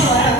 people out.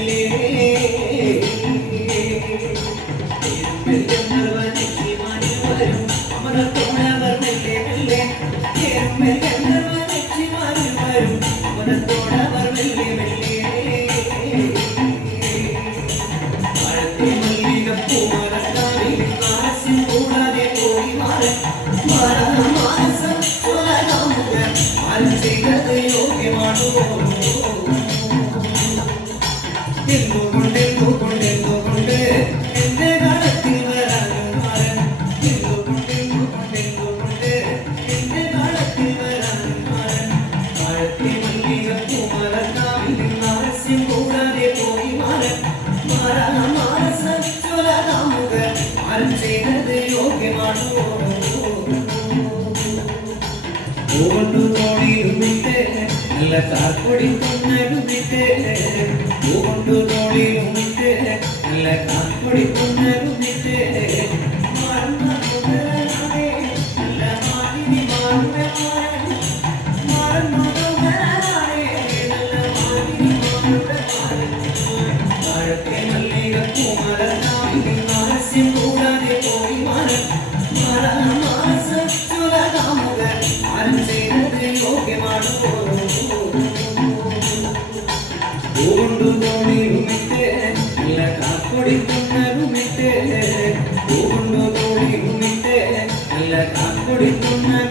യോഗ്യമാണോ? പൂവണ്ണു നോടിയിരുന്നിട്ട് നല്ല താർപ്പൊടി തൊന്നരുന്നിട്ട് പൂവണ്ണു നോടിയിരുന്നിട്ട് നല്ല താർപ്പൊടി തൊന്നരുന്നിട്ട് മാനസ്യം കൂടാതെ പോയി മാനം മാസം ചുലകാമ ஓண்டு தோணி உமிட்டே இல்ல காக்கொடி துண்ணர் உமிட்டே ஓண்டு தோணி உமிட்டே இல்ல காக்கொடி துண்ணர்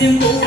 sendo